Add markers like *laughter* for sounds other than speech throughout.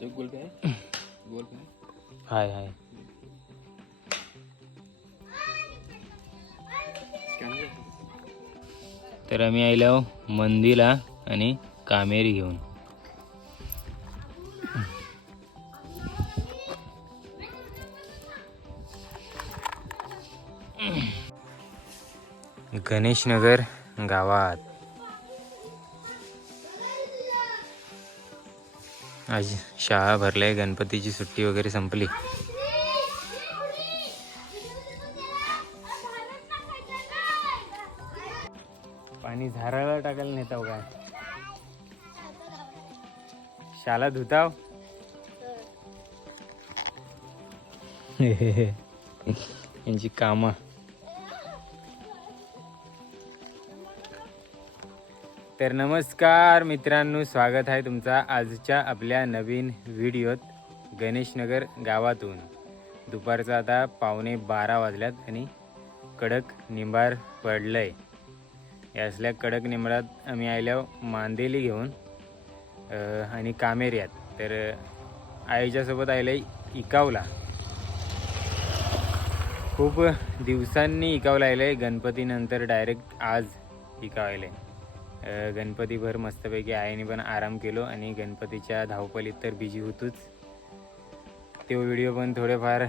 चौक गोल काय गोल काय हाय हाय। तर आम्ही आयलो मंदीला आणि कामेरी घेऊन. गणेशनगर गावात. आज शाळा भरल्या गणपतीची सुट्टी वगैरे संपली. पाणी झाराला टाकायला नेताव काय? शाला धुताव? *laughs* यांची कामं. तर नमस्कार मित्रांनो स्वागत आहे तुमचा आजच्या आपल्या नवीन व्हिडिओत गणेशनगर गावातून. दुपारचं आता पावणे बारा वाजल्यात आणि कडक निंबार पडलंय. या असल्या कडक निंबारात आम्ही आल्यावर मांदेली घेऊन आणि कामेऱ्यात तर आईच्यासोबत आयलंय इकावला. खूप दिवसांनी इकावला आलं आहे गणपतीनंतर डायरेक्ट आज इकावलं आहे गणपतीभर मस्तपैकी आईने पण आराम केलो आणि गणपतीच्या धावपलीत तर बिजी होतोच. तो व्हिडिओ पण थोडेफार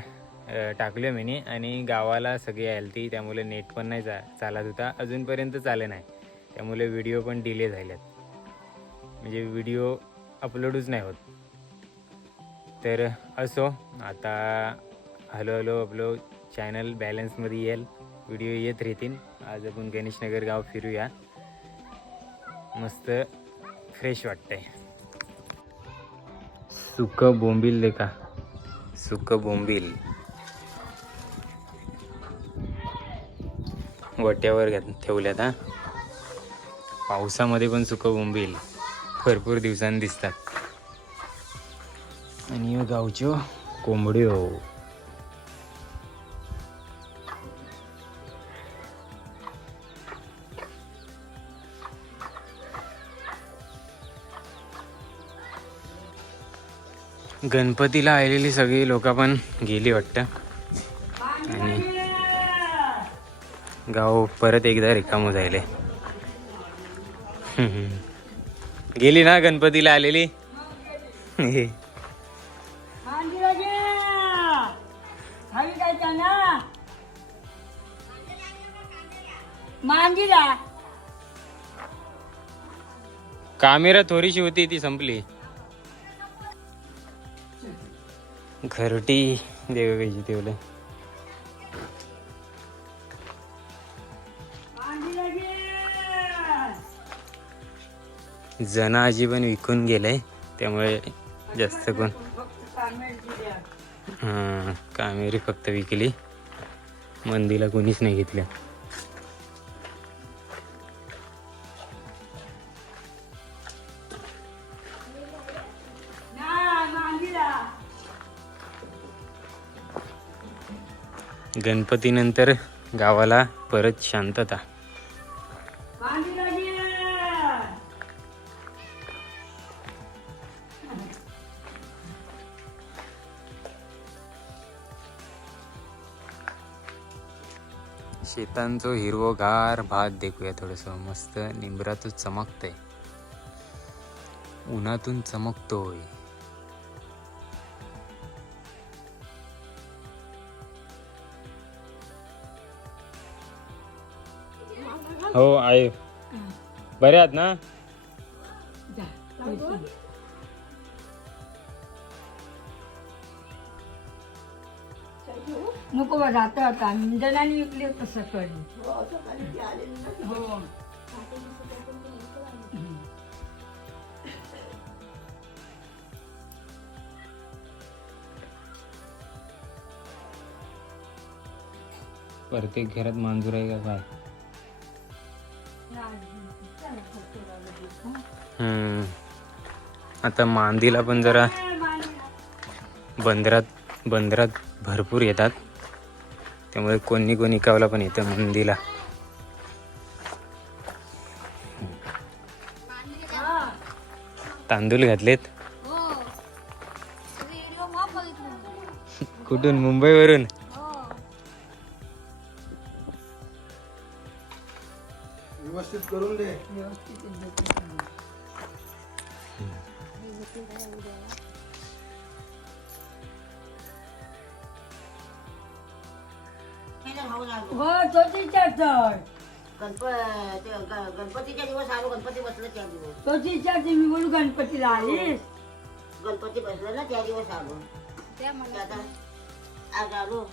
टाकले मी आणि गावाला सगळी आली ती त्यामुळे नेट पण नाही चा चालत होता. अजूनपर्यंत चाले नाही. त्यामुळे व्हिडिओ पण डिले झाल्यात. म्हणजे व्हिडिओ अपलोडच नाही होत. तर असो आता हलो हलो आपलं चॅनल बॅलन्समध्ये येईल. व्हिडिओ येत राहतील. आज आपण गणेशनगर गाव फिरूया. मस्त फ्रेश वाटतंय. सुक बोंबील दे का सुक बोंबील. वट्यावर घात ठेवल्यात हा. पावसामध्ये पण सुक बोंबील. भरपूर दिवसांनी दिसतात. आणि गावच्यो कोंबड्यो गणपतीला आलेली सगळी लोक पण गेली वाटतं. आणि गाव परत एकदा रिकामं झाले *laughs* गेली ना गणपतीला आलेली? कामेरा थोडीशी होती ती संपली. घरटी देव कशी ठेवलं मांडीला घे जनाजी पण विकून गेलंय त्यामुळे जास्त कोण हां कामेरी फक्त विकली. मंदीला कोणीच नाही घेतल्या. गणपतीनंतर गावाला परत शांतता. शेतांचं हिरवगार शेतांचो भात देखूया थोडस. मस्त निंबरातून चमकतंय. उन्हातून चमकतोय. हो आहे बरे आहात ना. नको बा जाता आता. जणांनी विकली होतं सकाळी हो. प्रत्येक घरात मांजूर आहे का काय? आता मांदीला पण जरा बंदरात बंदरात भरपूर येतात. त्यामुळे कोणी कोणी कावला पण येतं मांदीला. तांदूळ घातलेत? कुठून? मुंबईवरून? व्यवस्थित करून दे. गणपतीला आलीस गणपती बसला ना त्या दिवस आलो ते आता आज आलो.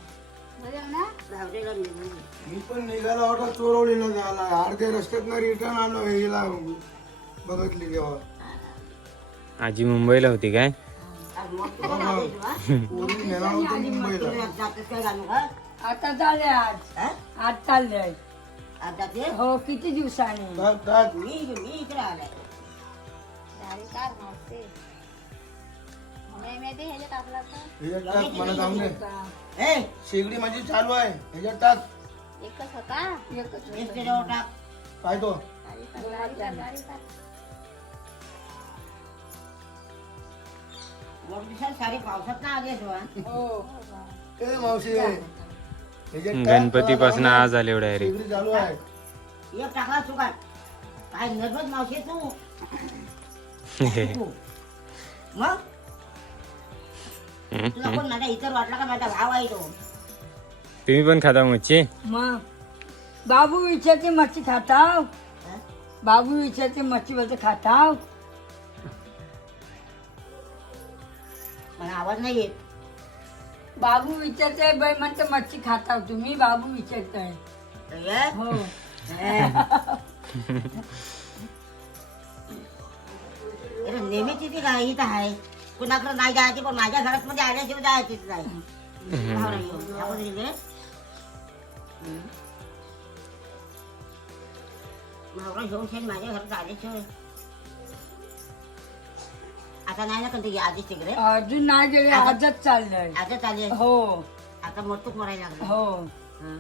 निघून मी पण निघाला होता चोरवलीला झाला अर्ध्या रस्त्यात रिटर्न आलो हिला बघितली तेव्हा. आजी मुंबईला होती काय? आज मग तू पण आलीस ना? पोरी नेणार होती मुंबईला. तुला जातेस काय का आता चालले आज. हा? आज चाललंय. आज जाते हो किती दिवसांनी? तात, तात. मी मी इकडे आलाय. ह्याच्यात टाक मला जाऊन दे. ए शेगडी माझी चालू आहे. ह्याच्यात टाक. एकच एक त्याच्यावर टाक. काय तो दोन दिवसात सारी पावसात ना आली हो? ए मावशी. ह्याच्यात टाक, गणपतीपासून मला आज आले डायरेक्ट. शेगडी चालू आहे. एक टाकला चुकाट काय? मावशी तू. *laughs* मग? तुला कोण माझा इतर वाटला का? माझा भाव आहे तो. तुम्ही पण खाता मच्छी? मग? बाबू विचारते मच्छी खाताव. हा? बाबू विचारते मच्छी बोलते खाताव. मला आवाज नाही येत. बाबू विचारते बाई म्हणते मच्छी खाताव तुम्ही. बाबू विचारताय. हो. *laughs* नेहमीची ती आहे. कुणाकडे नाही जायची पण माझ्या घरात मध्ये आल्याशिवाय जायचीच नाही. भावना घेऊन. शेण माझ्या घरात आल्याशिवाय. आता नाही ना कंटी आधीच तिकडे? अजून नाही गेले आजच चाललंय. आता चालेल हो. आता मोठूक मरायला लागलं. हो. हं.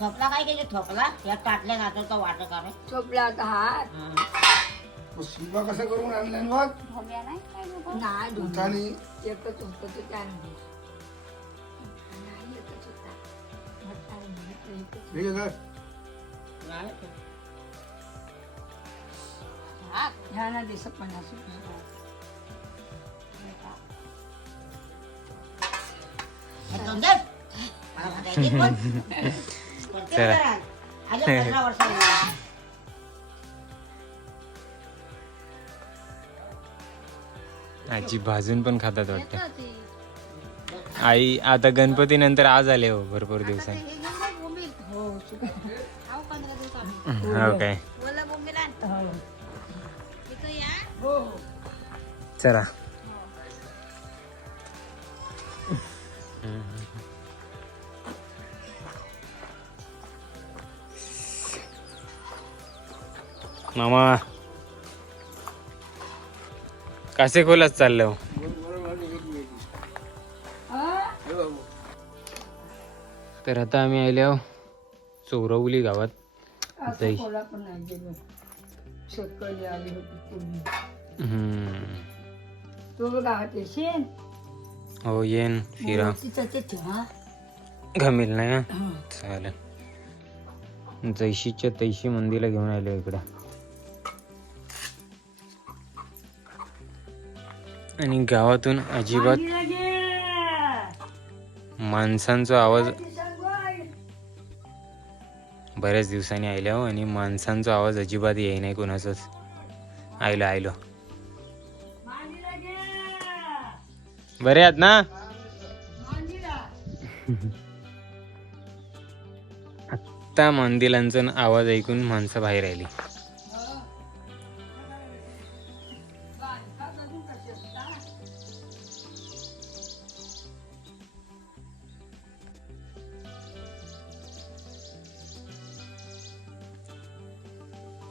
थोपला काय केले थोपला या टाटल्या नातं तो वाट काय झोपला आता हात तो शिल्पा कसं करून आणलाय बघ नाही दोन. उठानी एकच होतं ते त्याने नाही एकच होता म्हटलं, म्हटलं एकच. हे घे, ह्या ना दिसत पन्नास रुपये दोन दे. मला म्हणायची पण. चला. *laughs* आजी भाजून पण खातात वाटतं. आई आता गणपती नंतर आज आले हो भरपूर दिवसांनी. हो हो काय? हो हो. चला. मामा. कासे खोलाच चाललो हे? तर आता आम्ही आले आहो चौरवली गावात. जाई. हो. येन फिरा. घमेल नाही हा? हं. चालेल. जैशीच्या तैशी मंदिरला घेऊन आलो इकडं. आणि गावातून अजिबात माणसांचा आवाज बऱ्याच दिवसांनी आयला हो आणि माणसांचा आवाज अजिबात येई नाही कोणाचाच. आयलो आयलो. बरे आहात ना? आत्ता मंदिरांचा आवाज ऐकून माणसं बाहेर आली.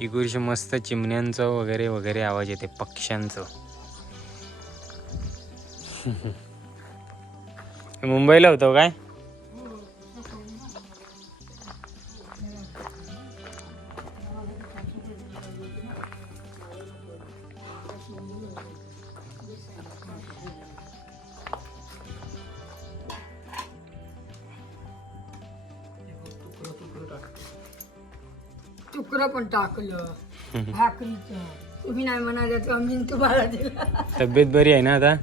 इकडचे मस्त चिमण्यांचं वगैरे वगैरे आवाज येते पक्ष्यांचं. *laughs* मुंबईला होतो काय? तुकडं पण टाकलं भाकरीचं. तुम्ही नाही म्हणाले तर आम्ही तुम्हाला दिला. तब्येत बरी आहे ना आता?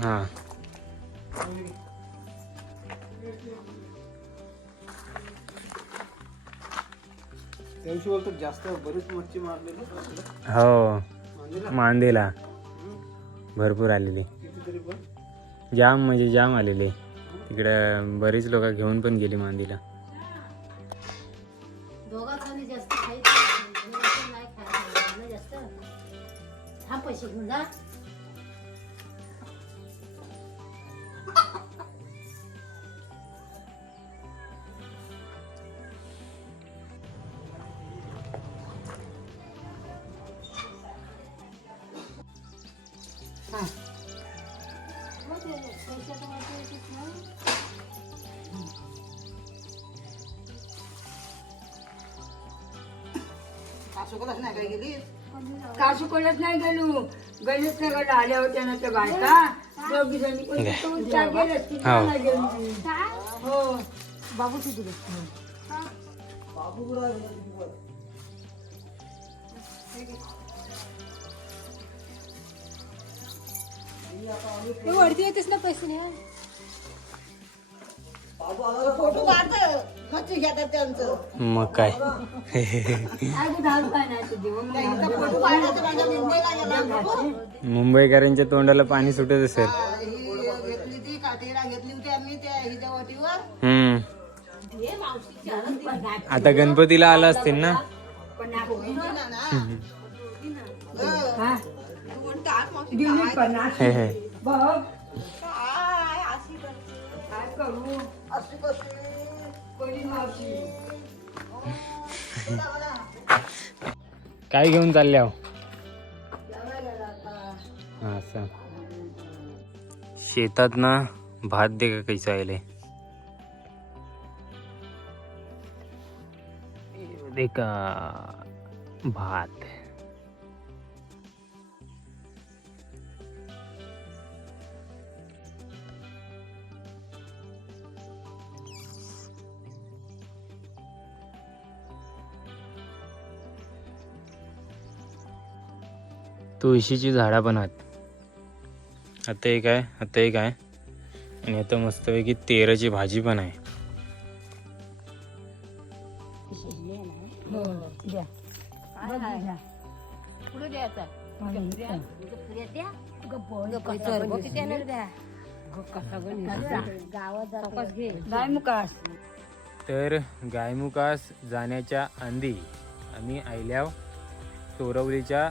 हा. त्याविषयी बोलतो जास्त बरीच मच्छी मारलेली हो. मांदेला. भरपूर आलेली. कितीतरी पण जाम म्हणजे जाम आलेले. इकडं बरीच लोक घेऊन पण गेली मांदीला. जास्त सुकलच नाही काय गेली नाही गेलो. गणेश नगरला आल्या होत्या ना त्या बायका दोघी जणी कोणी तो विचार केलाच की हो. हो. बाबूची दिली तू वरती येतेस ना पैसे नाही फोटो काढतं मच्छी घेतात त्यांचं. मग काय? फोटो काढायचं माझ्या मुंबईला गेला फोटो. मुंबईकरांच्या तोंडाला पाणी सुटत असेल. हा, ही घेतली ती काटेरा घेतली होती आम्ही त्या हिच्या वाटीवर हम्म. आता गणपतीला आला असतील ना? ना ना. हा. हे. हे. बघ. काय अशी काय *laughs* काय घेऊन चालले आहो? असं शेतात ना भात दे का कैसा आले दे का भात. तुळशीची झाडं पण आहेत आता एक आहे आता एक आहे. आणि आता मस्तपैकी तेराची भाजी पण आहे. तर गायमुखास जाण्याच्या आधी आम्ही आयल्याव चोरवलीच्या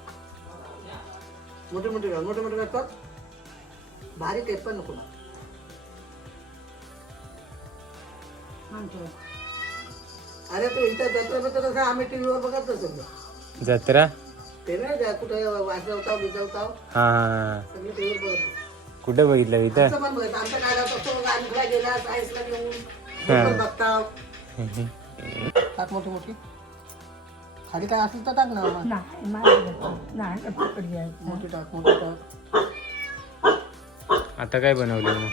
मोठे मोठे घाल, मोठे मोठे करतात भारी टेप पण नको अरे तू इथं जत्रा बित्रा कसं आम्ही टीव्हीवर बघत असतो जत्रा? ते नाही का कुठं वाजवताव बिजवताव? हा सगळी टीव्हीवर बघत कुठे बघितलं इथं? आमचं पण बघत आमच्या काळात असतो गाणीला गेला सायन्सला घेऊन बघताव. टाक मोठी मोठी. खाली काय असेल तर टाक ना आम्हाला. नाही मांडीला नाही पकड घ्यायचं मोठी टाक मोठी टाक. आता काय बनवलं मग?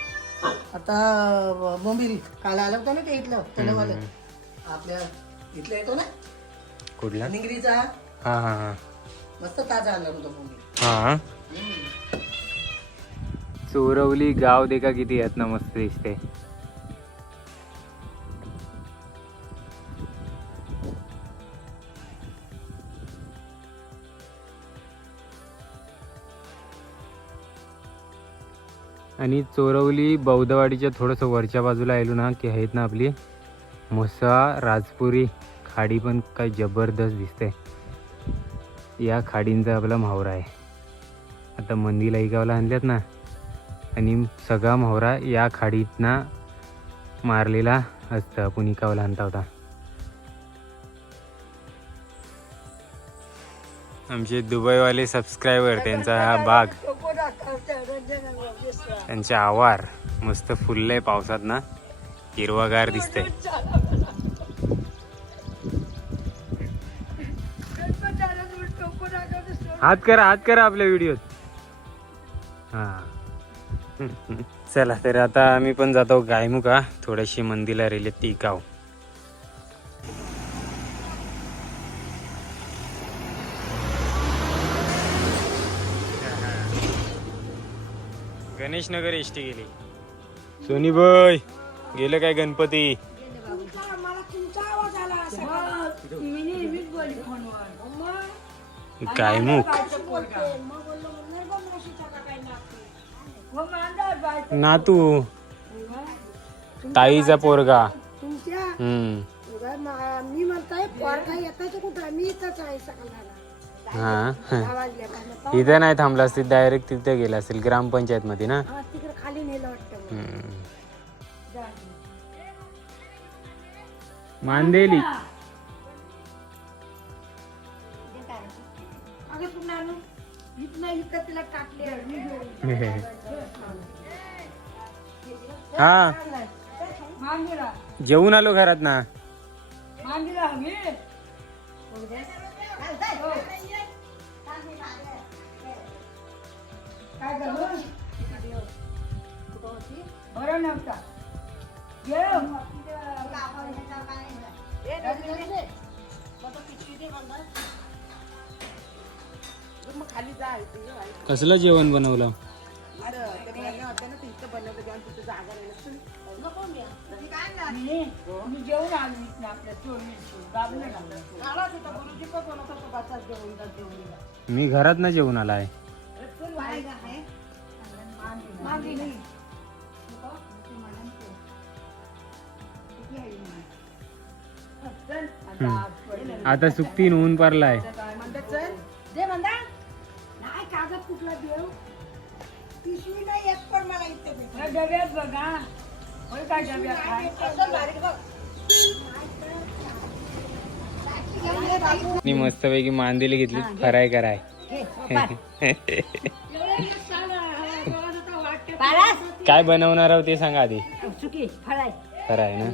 आता बोंबिरी काल आलं होतं ना ते इथलं तेलवालं. आपल्या इथलं येतो ना? कुठला? निंगरीचा. हा हा हा. मस्त ताजा आणला होता बोंबीर हा. चोरवली गाव देखा किती आहेत ना मस्त दिसते. आणि चोरवली बौद्धवाडीच्या थोडंसं वरच्या बाजूला आलो ना की आहेत ना आपली. मुसा राजपुरी खाडी पण काय जबरदस्त दिसते या खाडींचा आपला म्हावरा आहे. आता मंदीला इगावला आणल्यात ना आणि सगळा म्हावरा या खाडीतनं मारलेला असतं. आपण इकावला आणता होता. आमचे दुबईवाले सबस्क्रायबर त्यांचा हा बाग त्यांचे आवार मस्त फुललंय पावसात ना. हिरवागार दिसतंय. हात करा हात करा आपल्या व्हिडिओत. हा. *laughs* चला तर आता आम्ही पण जातो गायमुखा थोडीशी मंदिला रेले ती गाव. नगर एस टी गेली. सोनी बाय गेलं काय गणपती? मी नेहमीच बोलली फोनवर गायमुख मांडा बाय नातू ताईचा पोरगा. तुमच्या? हम्म. मी म्हणताय पोरगा येतायचं कुठं? मी इथंच आहे सकाळला हा. वाजल्यापासून इथं नाही थांबला असतील डायरेक्ट तिथे गेला असेल ग्रामपंचायत मध्ये ना? हा तिकडे खाली नेलं वाटतं हम्म. मांदेली. अगं पुन्हा आणू इथं इथं तिला टाकले हा. मांडीला जेवून आलो घरात ना. मांडीला हवी काय बरं नव्हता कसलं जेवण बनवलं? मी मी जेवण आलो इथनं आपल्या चोवीस गाबलं मी घरात ना जेवून आलाय. आता सुट्टी ऊन नाही कागद कुठला देऊ? पिशवी नाही येत पण मला इथे डब्यात बघा. होय काय डब्यात? काय मी मस्तपैकी मांदेली घेतली. फ्राय कराय *laughs* काय बनवणार आहोत ते सांगा आधी. चुकी फळाय फ्राय ना?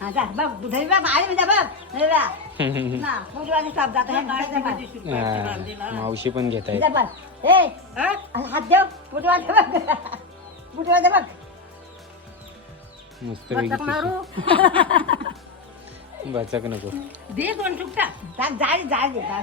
हा जा बघ आले म्हणजे बघ. धरी बघ ना पूजवाचे काप जात आहे गाड्याचा बघ. हा, मावशी पण घेत आहेत. इथं बघ. ए हात देव पूजवाचे बघ. पूजवाचे बघ. मस्तपैकी मारू? बचक नको. दे दोन टाक जाळ जाळ दे जाळ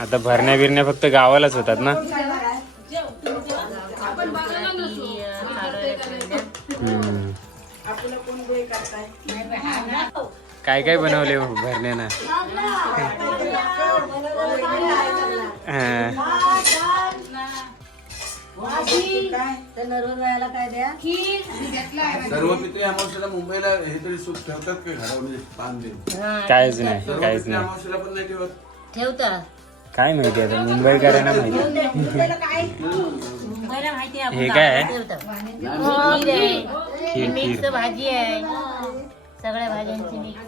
आता भरण्या बिरण्या फक्त गावालाच होतात ना. काय काय बनवले हो भरण्यानं काय सर्व पितृ अमावस्याला मुंबईला हे तरी सुख ठेवतात का घरा पान देऊन. काहीच नाही काहीच नाही. अमावस्याला पण नाही ठेवत? ठेवतात. काय माहिती आता? मुंबईकरांना माहिती. मुंबईला माहिती आहे हे आपण काय? आहे? ठेवतात. खीर आहे. खीर मिक्स खीर भाजी आहे. सगळ्या भाज्यांची मिक्स.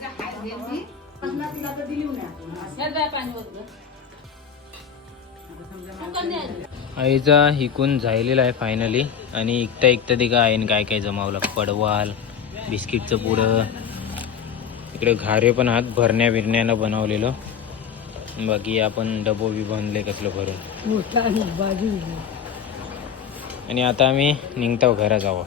आईचा हिकून झालेला आहे फायनली आणि इकता इकता ते काय आहे काय काय जमावलं. पडवाल बिस्किटचं पुडं. इकडे घारे पण आहात भरण्या बिरण्यानं बनवलेलं. बाकी आपण डबो बी बनले कसलं भरून आणि आता आम्ही निघतो घरा जावं